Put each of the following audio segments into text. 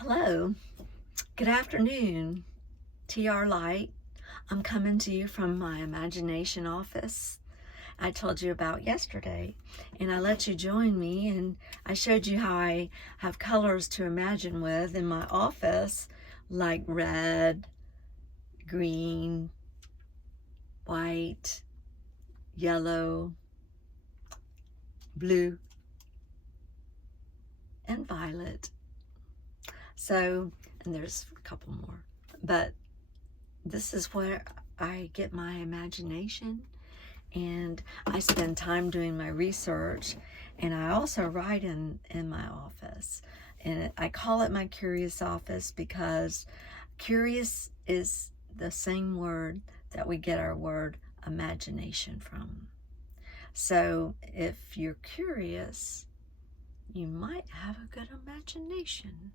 Hello, good afternoon, TR Light. I'm coming to you from my imagination office I told you about yesterday, and I let you join me, and I showed you how I have colors to imagine with in my office, like red, green, white, yellow, blue, and violet. So, and there's a couple more, but this is where I get my imagination, and I spend time doing my research, and I also write in my office, and I call it my curious office because curious is the same word that we get our word imagination from. So if you're curious, you might have a good imagination,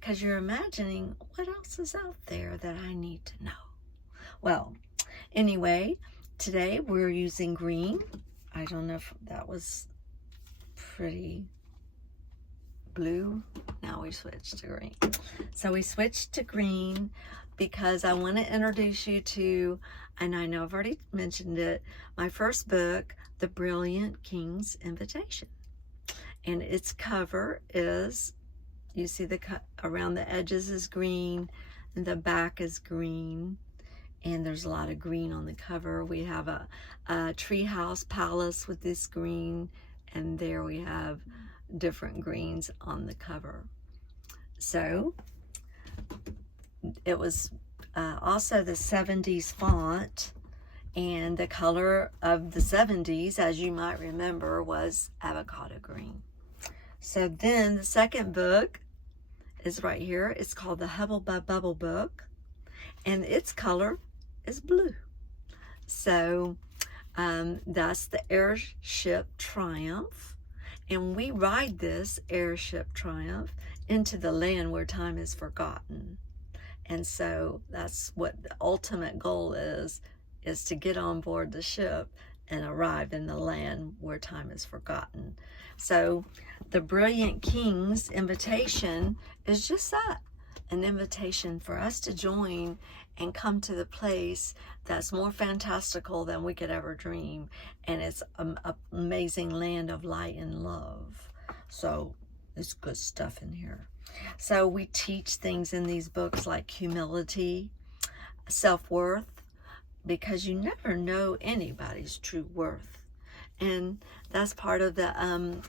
because you're imagining what else is out there that I need to know. Well, anyway, today we're using green. I don't know if that was pretty blue. Now we switched to green. So we switched to green because I want to introduce you to, and I know I've already mentioned it, my first book, The Brilliant King's Invitation. And its cover is, you see around the edges is green, and the back is green, and there's a lot of green on the cover. We have a treehouse palace with this green, and there we have different greens on the cover. So it was also the 70s font, and the color of the 70s, as you might remember, was avocado green. So then the second book is right here. It's called the Hubble by Bubble book, and its color is blue. So that's the airship Triumph, and we ride this airship Triumph into the land where time is forgotten. And so that's what the ultimate goal is to get on board the ship and arrive in the land where time is forgotten. So the Brilliant King's invitation is just that, an invitation for us to join and come to the place that's more fantastical than we could ever dream. And it's an amazing land of light and love. So there's good stuff in here. So we teach things in these books like humility, self-worth, because you never know anybody's true worth. And that's part of the,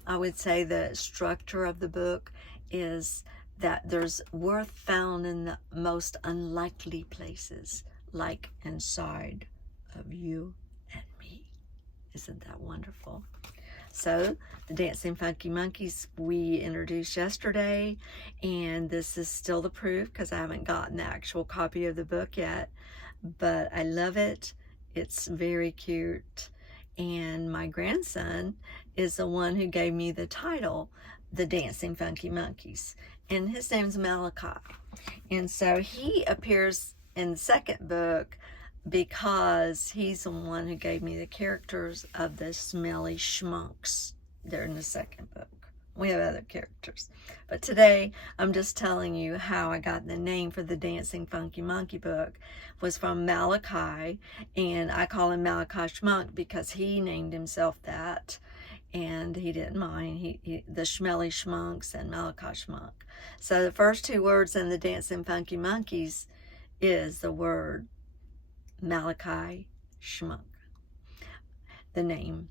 I would say the structure of the book is that there's worth found in the most unlikely places, like inside of you and me. Isn't that wonderful? So the Dancing Funky Monkeys we introduced yesterday, and this is still the proof because I haven't gotten the actual copy of the book yet, but I love it. It's very cute. And my grandson is the one who gave me the title, The Dancing Funky Monkeys, and his name's Malachi. And so he appears in the second book because he's the one who gave me the characters of the smelly schmunks. They're in the second book. We have other characters, but today I'm just telling you how I got the name for the Dancing Funky Monkey book was from Malachi, and I call him Malachi Schmunk because he named himself that, and he didn't mind. He the Schmelly Schmunks and Malachi Schmunk. So the first two words in the Dancing Funky Monkeys is the word Malachi Schmunk, the name.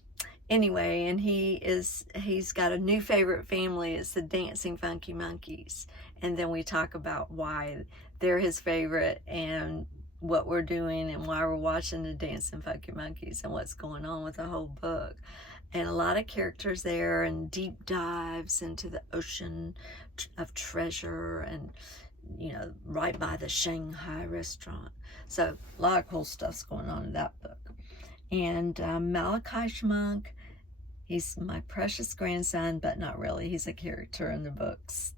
Anyway, and he's got a new favorite family. It's the Dancing Funky Monkeys. And then we talk about why they're his favorite and what we're doing and why we're watching the Dancing Funky Monkeys and what's going on with the whole book. And a lot of characters there and deep dives into the ocean of treasure and, you know, right by the Shanghai restaurant. So a lot of cool stuff's going on in that book. And Malachi Schmunk, he's my precious grandson, but not really. He's a character in the books.